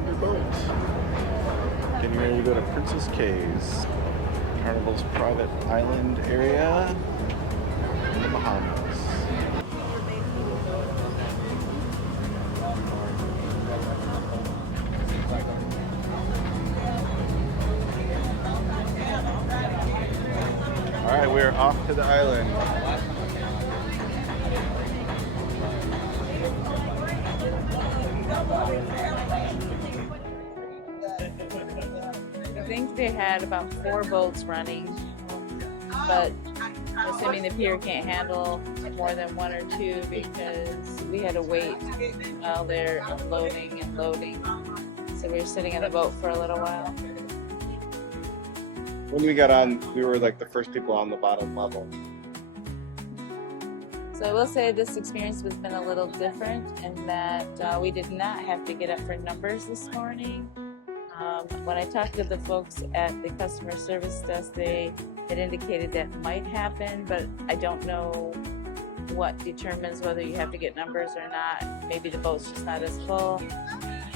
tender boat. Getting ready to go to Princess Cays, Carnival's private island area in the Bahamas. All right, we're off to the island. I think they had about 4 boats running, but assuming the pier can't handle more than 1 or 2 because we had to wait while they're unloading and loading. So we were sitting in the boat for a little while. When we got on, we were like the first people on the bottom level. So I will say this experience has been a little different in that we did not have to get up for numbers this morning. When I talked to the folks at the customer service desk, they had indicated that might happen, but I don't know what determines whether you have to get numbers or not. Maybe the boat's just not as full.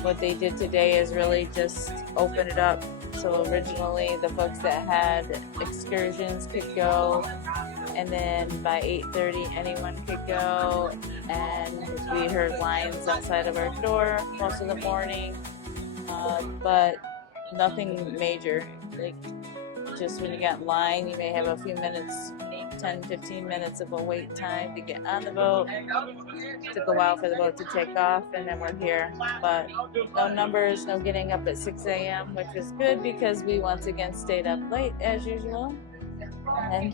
What they did today is really just open it up. So originally the folks that had excursions could go, and then by 8:30 anyone could go, and we heard lines outside of our door most of the morning, but nothing major. Like, just when you got in line, you may have a few minutes, 10-15 minutes of a wait time to get on the boat. It took a while for the boat to take off, and then we're here. But no numbers, no getting up at 6 a.m., which was good because we once again stayed up late as usual. And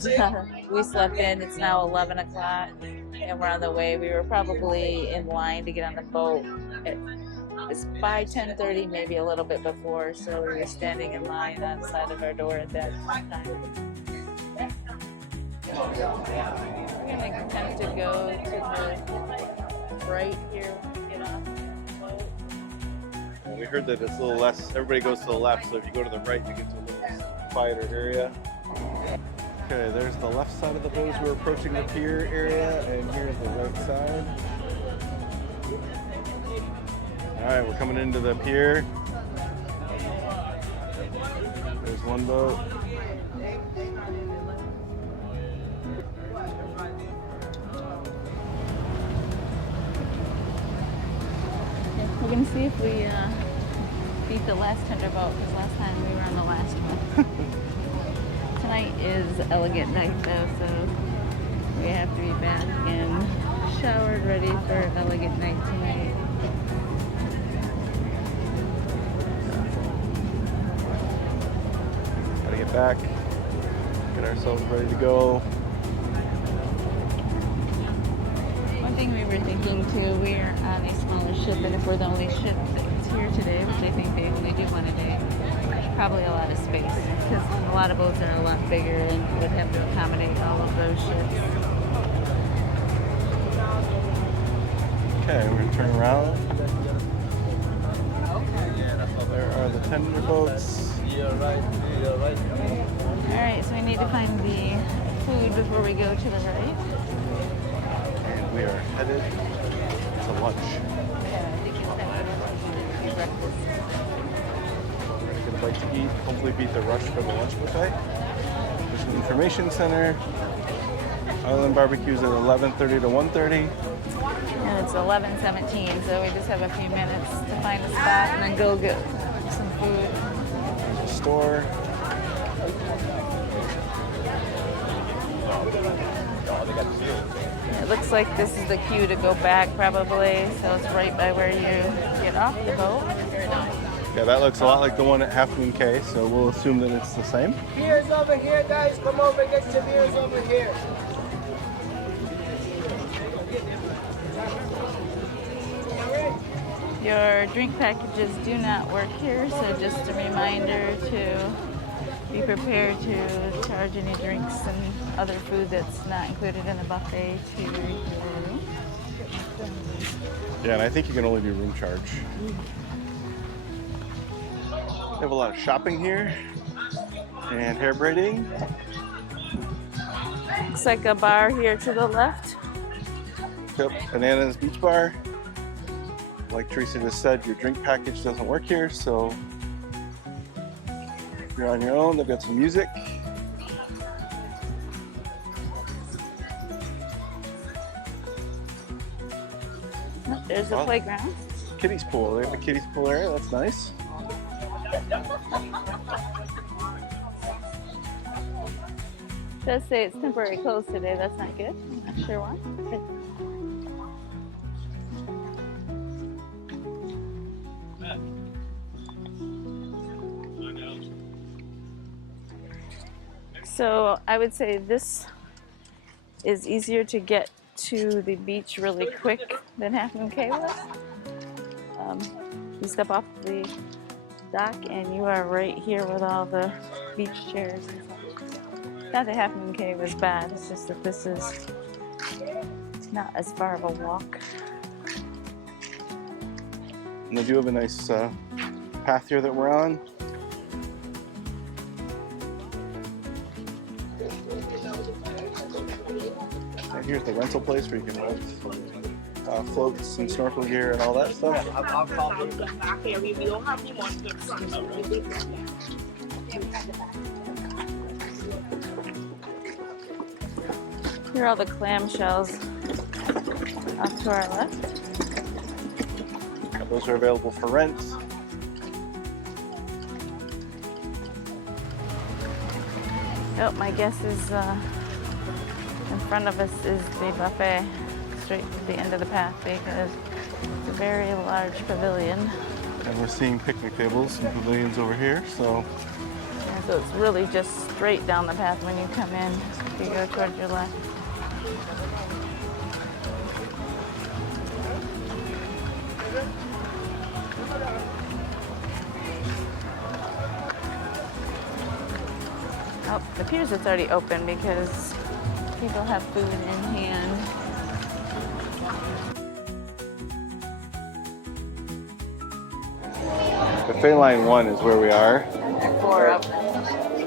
we slept in. It's now 11 o'clock, and we're on the way. We were probably in line to get on the boat it's by 10:30, maybe a little bit before, so we were standing in line outside of our door at that time. We're going to attempt to go to the right here when we get off the boat. And we heard that it's a little less, everybody goes to the left, so if you go to the right, you get to a little quieter area. Okay, there's the left side of the boat as we're approaching the pier area, and here's the right side. All right, we're coming into the pier. There's one boat. We're going to see if we beat the last tender boat, because last time we were on the last one. Tonight is elegant night though, so we have to be back and showered, ready for elegant night tonight. Gotta get back, get ourselves ready to go. One thing we were thinking too, we're on a smaller ship, and if we're the only ship that's here today, which I think they only do one a day, there's probably a lot of space, because a lot of boats are a lot bigger and would have to accommodate all of those ships. Okay, we're gonna turn around. There are the tender boats. Alright, so we need to find the food before we go to the right. And we are headed to lunch. Yeah, I think it's time to breakfast. We're gonna get a bite to eat, hopefully beat the rush for the lunch buffet. Mission Information Center. Island barbecues at 11:30 to 1:30. And it's 11:17, so we just have a few minutes to find a spot and then go get some food. There's a store. It looks like this is the queue to go back probably, so it's right by where you get off the boat. Yeah, that looks a lot like the one at Half Moon Cay, so we'll assume that it's the same. Beers over here, guys. Come over and get your beers over here. Your drink packages do not work here, so just a reminder to be prepared to charge any drinks and other food that's not included in the buffet to your room. Yeah, and I think you can only do room charge. We have a lot of shopping here and hair braiding. Looks like a bar here to the left. Yep, Bananas Beach Bar. like Teresa just said, your drink package doesn't work here, so you're on your own. They've got some music. Oh, there's the playground. Kiddies pool. They have a kiddies pool area. That's nice. It does say it's temporarily closed today. That's not good. I'm not sure why. So I would say this is easier to get to the beach really quick than Half Moon Cay was. You step off the dock and you are right here with all the beach chairs and stuff. Not that Half Moon Cay was bad, it's just that this is not as far of a walk. And they do have a nice path here that we're on. And here's the rental place where you can rent floats and snorkel gear and all that stuff. Here are all the clamshells off to our left. Those are available for rent. Oh, my guess is in front of us is the buffet, straight to the end of the path, because it's a very large pavilion. And we're seeing picnic tables and pavilions over here, so. Yeah, so it's really just straight down the path when you come in, if you go toward your left. Oh, it appears it's already open because people have food in hand. Buffet line 1 is where we are.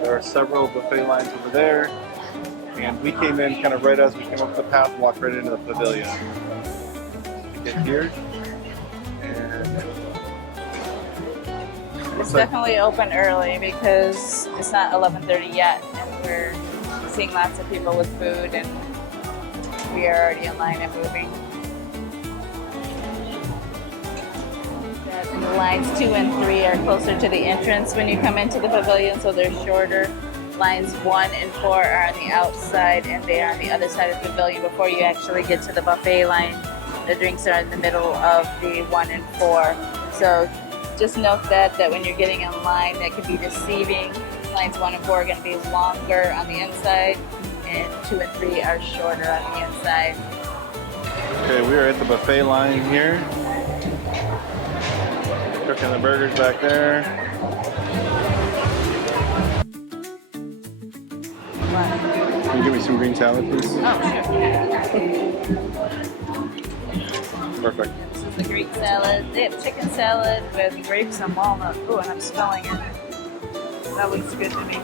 There are several buffet lines over there. And we came in kind of right as we came up the path, walked right into the pavilion. We get here. And it's definitely open early because it's not 11:30 yet, and we're seeing lots of people with food, and we are already in line and moving. Lines 2 and 3 are closer to the entrance when you come into the pavilion, so they're shorter. Lines 1 and 4 are on the outside, and they are on the other side of the pavilion before you actually get to the buffet line. The drinks are in the middle of the 1 and 4. So just note that when you're getting in line, that could be deceiving. Lines 1 and 4 are going to be longer on the inside, and 2 and 3 are shorter on the inside. okay, we are at the buffet line here. Cooking the burgers back there. Can you give me some green salad, please? Oh, sure. Perfect. This is the Greek salad. They have chicken salad with grapes and walnut. Oh, and I'm smelling it. That looks good to me.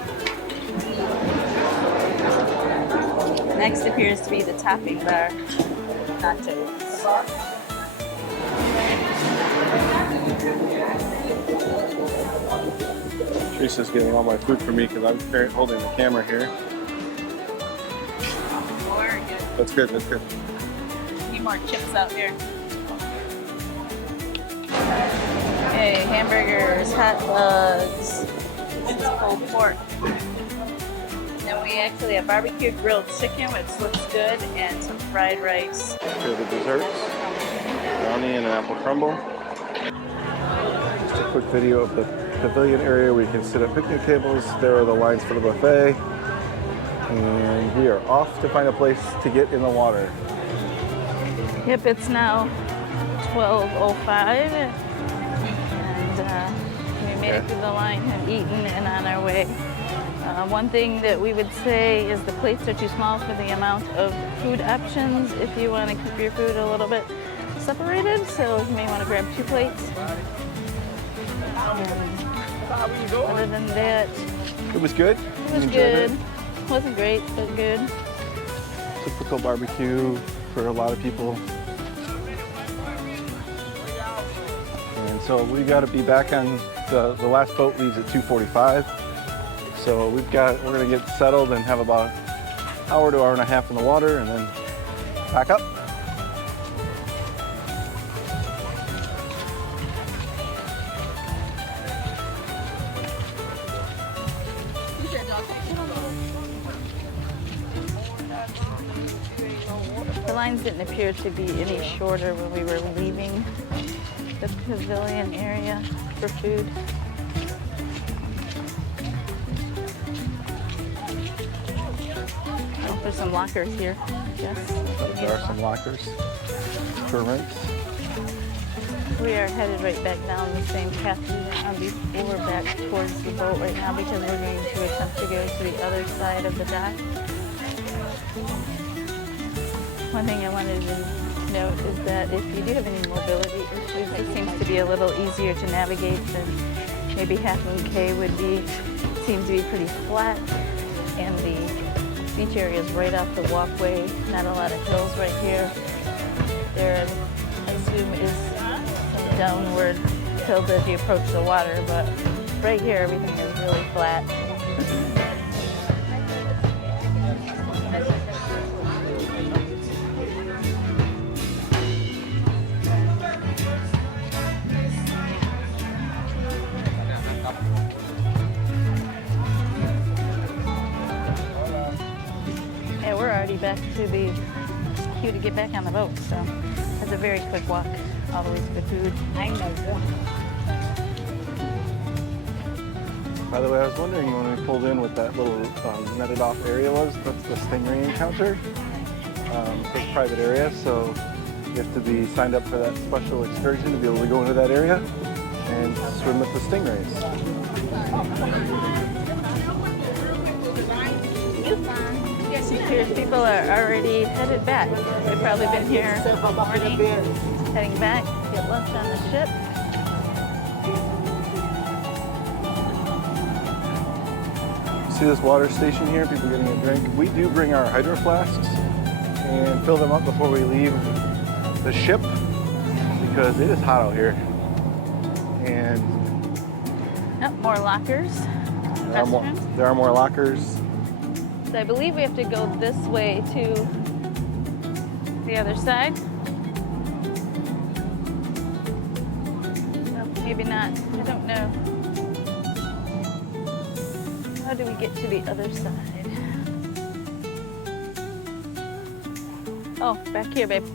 Next appears to be the topping bar. Nachos. Teresa's getting all my food for me because I'm holding the camera here. That's good, that's good. Need more chips out here. Hey, hamburgers, hot dogs. This is pulled pork. Then we actually have barbecue grilled chicken, which looks good, and some fried rice. Here are the desserts. Brownie and an apple crumble. Just a quick video of the pavilion area where you can sit at picnic tables. There are the lines for the buffet. And we are off to find a place to get in the water. Yep, it's now 12:05, and we made it through the line, have eaten, and on our way. One thing that we would say is the plates are too small for the amount of food options if you want to keep your food a little bit separated, so you may want to grab 2 plates. Other than that, It was good. it was good. Wasn't great, but good. Typical barbecue for a lot of people. So we got to be back on the last boat leaves at 2:45. So we're gonna get settled and have about an hour to hour and a half in the water and then back up. The lines didn't appear to be any shorter when we were leaving the pavilion area for food. Oh, there's some lockers here, yes. There are some lockers for rents. We are headed right back down the same path we were on before, back towards the boat right now because we're going to attempt to go to the other side of the dock. One thing I wanted to note is that if you do have any mobility issues, it seems to be a little easier to navigate than maybe Half Moon Cay would be. It seems to be pretty flat, and the beach area is right off the walkway. Not a lot of hills right here. There, I assume, is some downward hills as you approach the water, but right here everything is really flat. Back to the queue to get back on the boat, so it's a very quick walk all the way to the food. I know. By the way, I was wondering when we pulled in what that little netted off area was. That's the stingray encounter. It's a private area, so you have to be signed up for that special excursion to be able to go into that area and swim with the stingrays. It appears people are already headed back. They've probably been here all morning, heading back, get lunch on the ship. See this water station here, people getting a drink. We do bring our hydro flasks and fill them up before we leave the ship because it is hot out here. And more lockers. There are more lockers. So I believe we have to go this way to the other side. No, maybe not. I don't know. How do we get to the other side? Oh, back here, babe.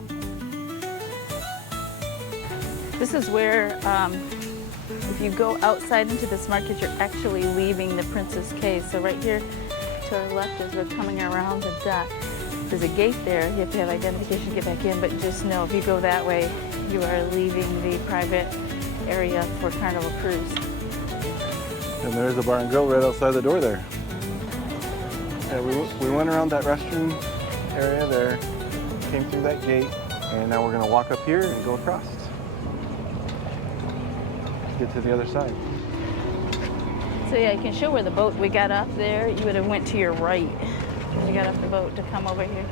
This is where, if you go outside into this market, you're actually leaving the Princess Cays. So right here, to our left as we're coming around the dock. There's a gate there. You have to have identification to get back in, but just know if you go that way, you are leaving the private area for Carnival Cruise. And there's a bar and grill right outside the door there. Yeah, we went around that restroom area there, came through that gate, and now we're gonna walk up here and go across. Get to the other side. So yeah, you can show where the boat, we got off there, you would have went to your right when you got off the boat to come over here.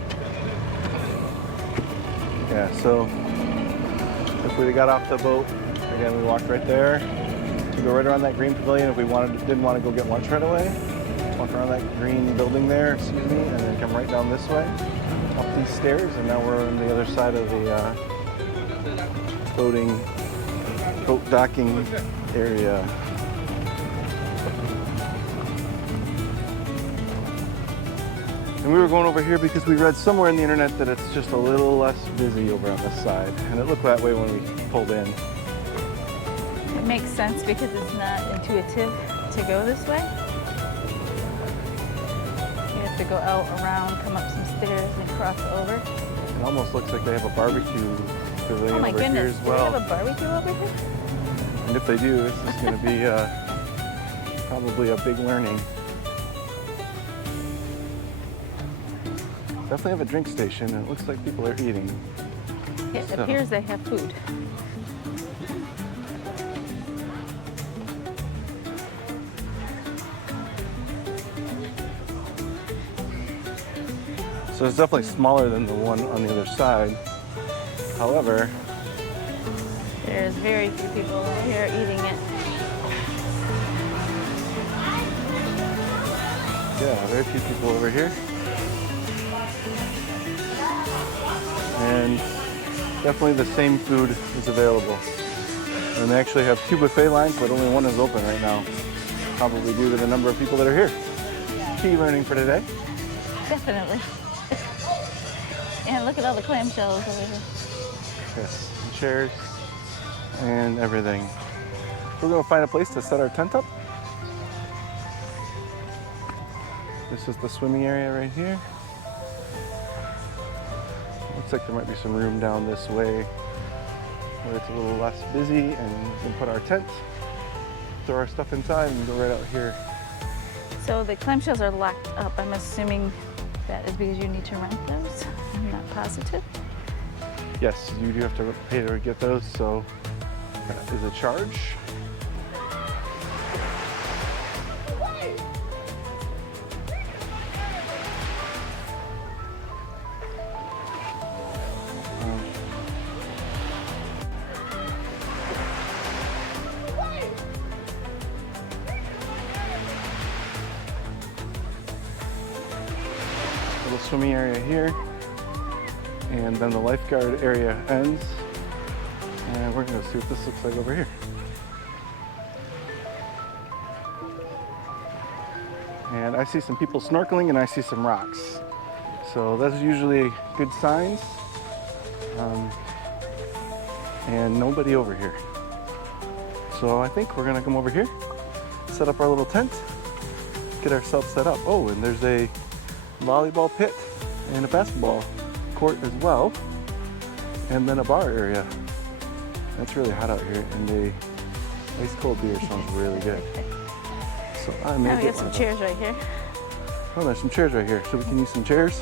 Yeah, so if we got off the boat, again, we walked right there. We go right around that green pavilion if we didn't want to go get lunch right away. Walk around that green building there, excuse me, and then come right down this way, up these stairs, and now we're on the other side of the boat docking area. And we were going over here because we read somewhere in the internet that it's just a little less busy over on this side. And it looked that way when we pulled in. It makes sense because it's not intuitive to go this way. You have to go out, around, come up some stairs, and cross over. It almost looks like they have a barbecue pavilion over here as well. Do they have a barbecue over here? And if they do, this is going to be probably a big learning. Definitely have a drink station, and it looks like people are eating. It appears they have food. So it's definitely smaller than the one on the other side. However, There's very few people over here eating it. Yeah, very few people over here. And definitely the same food is available. And they actually have 2 buffet lines, but only one is open right now. Probably due to the number of people that are here. Key learning for today. Definitely. And look at all the clamshells over here. Yes, and chairs and everything. We're gonna find a place to set our tent up. This is the swimming area right here. Looks like there might be some room down this way where it's a little less busy, and we can put our tent, throw our stuff inside, and go right out here. So the clamshells are locked up. I'm assuming that is because you need to rent those. I'm not positive. Yes, you do have to pay to get those, so that is a charge. Little swimming area here, and then the lifeguard area ends, and we're going to see what this looks like over here. And I see some people snorkeling, and I see some rocks, so that's usually good signs. And nobody over here, so I think we're going to come over here, set up our little tent, get ourselves set up. Oh, and there's a volleyball pit and a basketball court as well, and then a bar area. That's really hot out here, and the ice cold beer sounds really good. So I may Now we get got some one of chairs right here. those. Oh, there's some chairs right here, so we can use some chairs.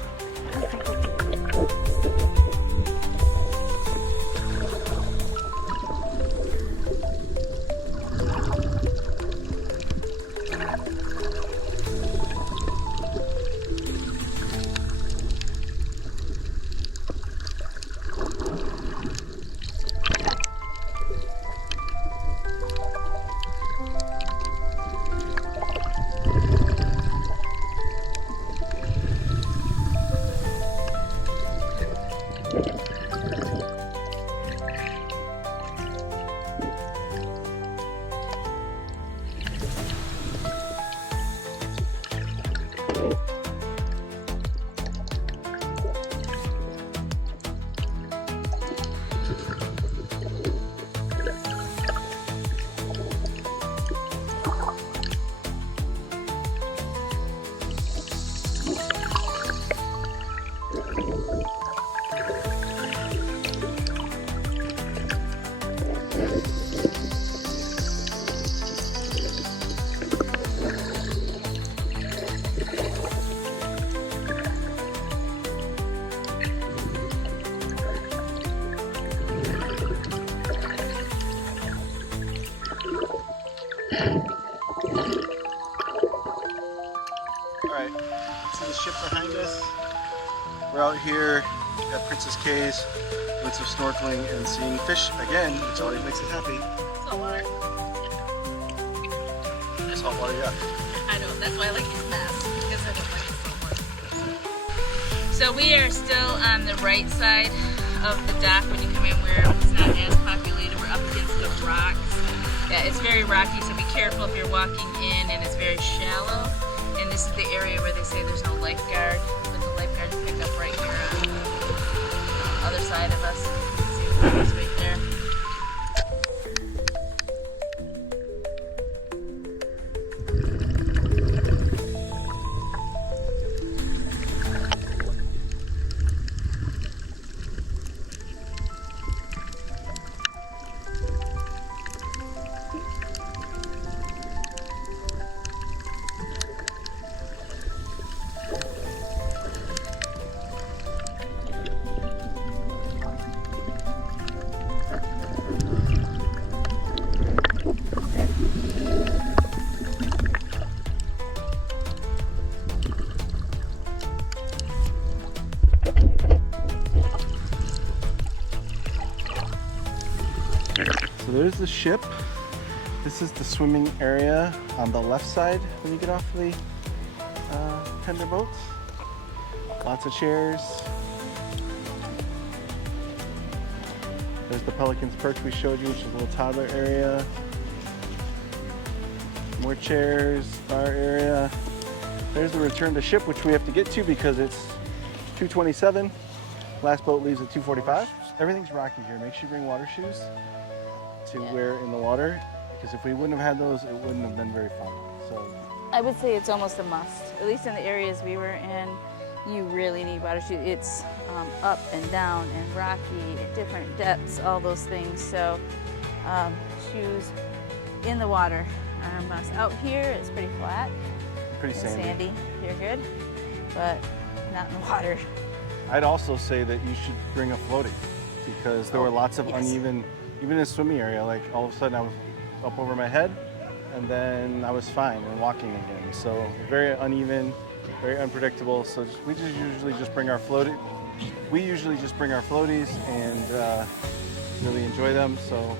Alright, see the ship behind us? We're out here at Princess Cays doing some snorkeling and seeing fish again, which always makes us happy. Saltwater. Saltwater, yeah. I know, that's why I like these maps, because I don't like saltwater. So we are still on the right side of the dock when you come in, where it's not as populated. We're up against the rocks. Yeah, it's very rocky, so be careful if you're walking in, and it's very shallow. And this is the area where they say there's no lifeguard, but the lifeguards pick up right here on the other side of us. You can see the water's right there. So there's the ship. This is the swimming area on the left side when you get off the tender boats. Lots of chairs. There's the Pelican's Perch we showed you, which is a little toddler area. More chairs, bar area. There's the return to ship, which we have to get to because it's 2:27. Last boat leaves at 2:45. Everything's rocky here. Make sure you bring water shoes to wear in the water, because if we wouldn't have had those, it wouldn't have been very fun. So I would say it's almost a must. At least in the areas we were in, you really need water shoes. It's up and down and rocky at different depths, all those things. So shoes in the water are a must. Out here, it's pretty flat. pretty sandy. You're good, but not in the water. I'd also say that you should bring a floaty, because there were lots of uneven, even in the swimming area, like all of a sudden I was up over my head and then I was fine and walking again. So very uneven, very unpredictable. So we usually just bring our floaty. We usually just bring our floaties and really enjoy them. So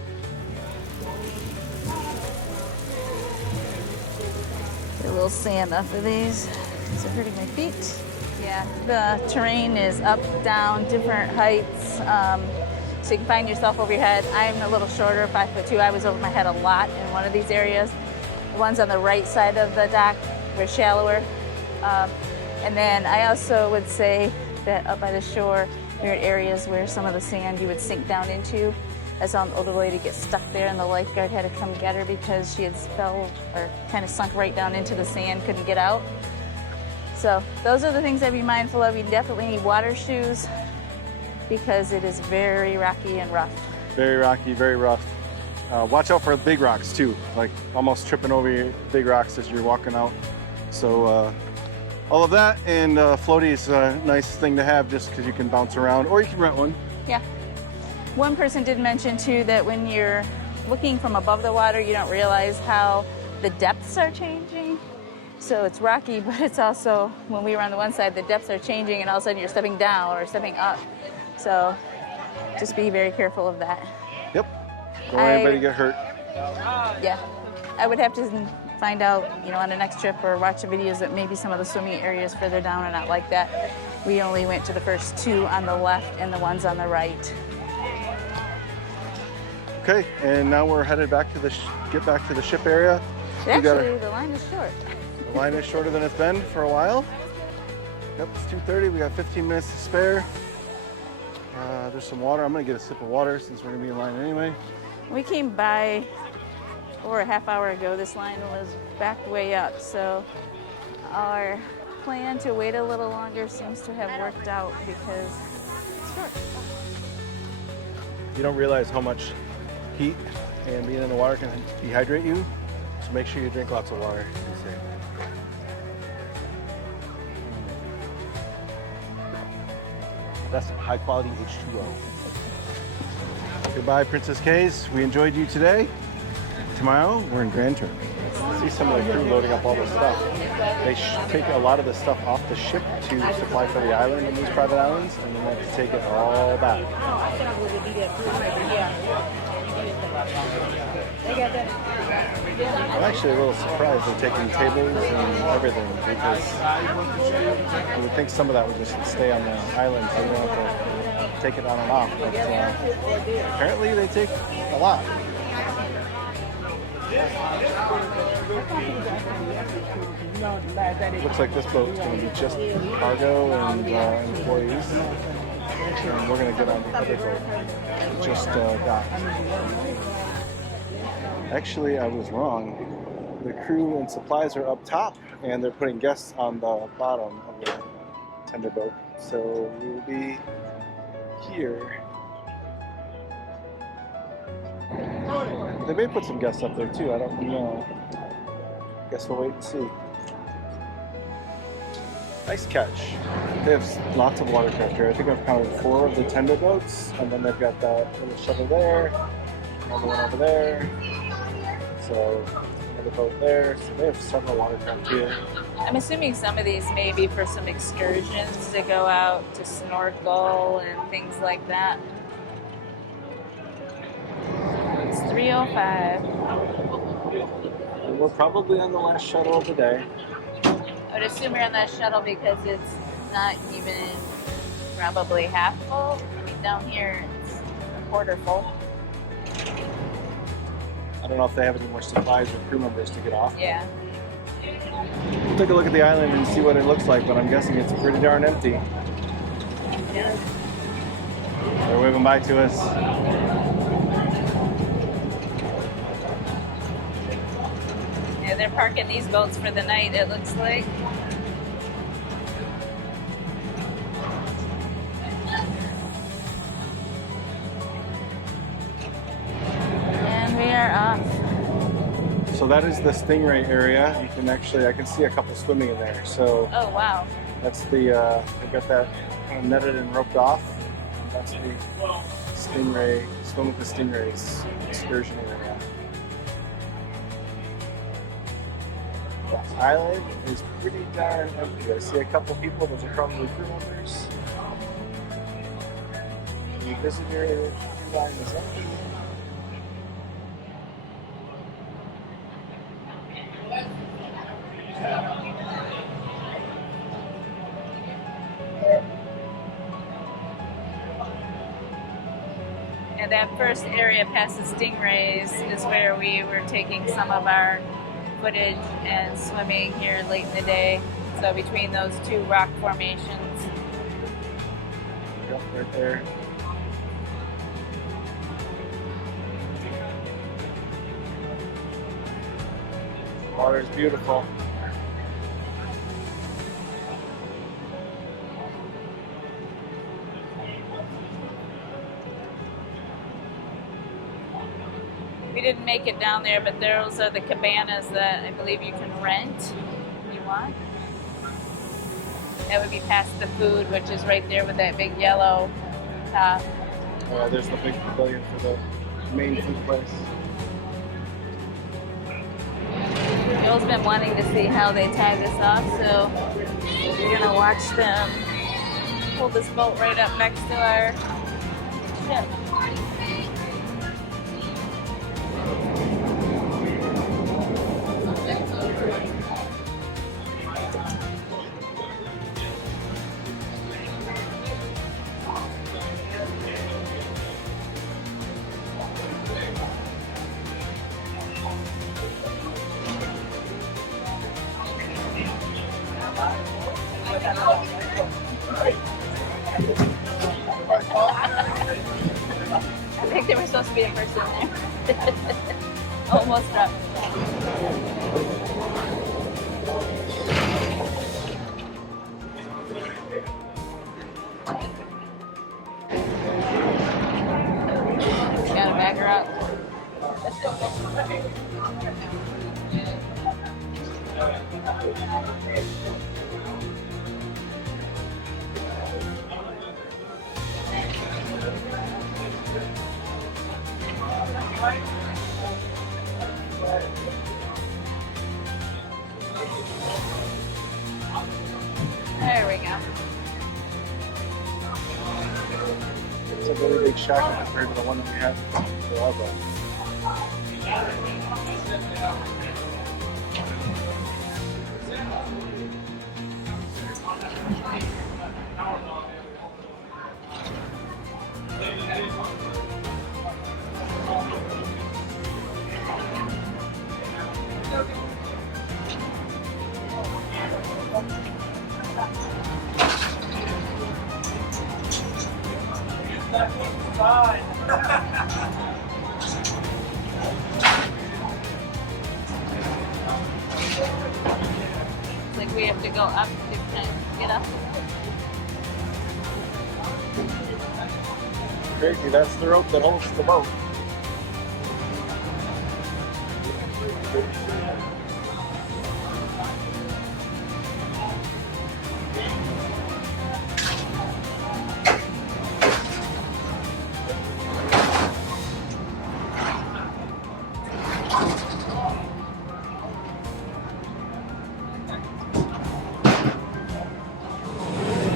Get a little sand off of these. These are hurting my feet. Yeah, the terrain is up, down, different heights. So you can find yourself over your head. I'm a little shorter, 5'2". I was over my head a lot in one of these areas. The ones on the right side of the dock were shallower. And then I also would say that up by the shore, we're at areas where some of the sand you would sink down into. I saw an older lady get stuck there, and the lifeguard had to come get her because she had fell or kind of sunk right down into the sand, couldn't get out. So those are the things I'd be mindful of. You definitely need water shoes because it is very rocky and rough. very rocky, very rough. Watch out for big rocks too, like almost tripping over your big rocks as you're walking out. So all of that, and floaty is a nice thing to have just because you can bounce around, or you can rent one. Yeah. One person did mention too that when you're looking from above the water, you don't realize how the depths are changing. So it's rocky, but it's also, when we were on the one side, the depths are changing and all of a sudden you're stepping down or stepping up. So just be very careful of that. Yep. Don't want anybody to get hurt. Yeah. I would have to find out, on the next trip or watch the videos that maybe some of the swimming areas further down are not like that. We only went to the first two on the left and the ones on the right. Okay, and now we're headed back to the get back to the ship area. Actually, the line is short. The line is shorter than it's been for a while. Yep, it's 2:30. We got 15 minutes to spare. There's some water. I'm gonna get a sip of water since we're gonna be in line anyway. We came by over a half hour ago. This line was backed way up, so our plan to wait a little longer seems to have worked out because it's short. You don't realize how much heat and being in the water can dehydrate you, so make sure you drink lots of water. That's some high quality H2O. Goodbye, Princess Cays. We enjoyed you today. Tomorrow, we're in Grand Turk. See some of the crew loading up all the stuff. They take a lot of the stuff off the ship to supply for the island and these private islands, and then they have to take it all back. I'm actually a little surprised they're taking tables and everything, because you would think some of that would just stay on the island so you don't have to take it on and off. But apparently they take a lot. Looks like this boat's going to be just cargo and employees. And we're going to get on the other boat. Just docked. Actually, I was wrong. The crew and supplies are up top, and they're putting guests on the bottom of the tender boat. So we will be here. They may put some guests up there too. I don't know. Guess we'll wait and see. Nice catch. They have lots of watercraft here. I think I've counted 4 of the tender boats, and then they've got that little shuttle there, another one over there. So another boat there. So they have several watercraft here. I'm assuming some of these may be for some excursions to go out to snorkel and things like that. It's 3:05. And we're probably on the last shuttle of the day. I would assume you're on that shuttle because it's not even probably half full. I mean, down here it's a quarter full. I don't know if they have any more supplies or crew members to get off. Yeah. We'll take a look at the island and see what it looks like, but I'm guessing it's pretty darn empty. Yeah. They're waving bye to us. Yeah, they're parking these boats for the night, it looks like. And we are off. So that is the stingray area. You can actually, I can see a couple swimming in there. So Oh, wow. that's the, they've got that kind of netted and roped off. That's the stingray, swim with the stingrays excursion area. The island is pretty darn empty. I see a couple people, those are probably crew members. The visitor line is empty. And that first area past the stingrays is where we were taking some of our footage and swimming here late in the day. So between those two rock formations. Yep, right there. Water's beautiful. We didn't make it down there, but those are the cabanas that I believe you can rent if you want. That would be past the food, which is right there with that big yellow top. There's the big pavilion for the main food place. Bill's been wanting to see how they tie this off, so we're gonna watch them pull this boat right up next to our ship. I think there was supposed to be a person there. Almost dropped. Gotta back her up. There we go. It's a really big shack compared to the one that we had for our boat. It's like we have to go up to kind of get up. Crazy, that's the rope that holds the boat.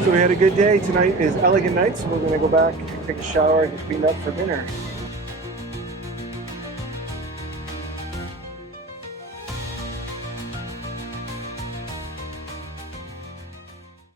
So we had a good day. Tonight is elegant night, so we're gonna go back, take a shower, and get cleaned up for dinner.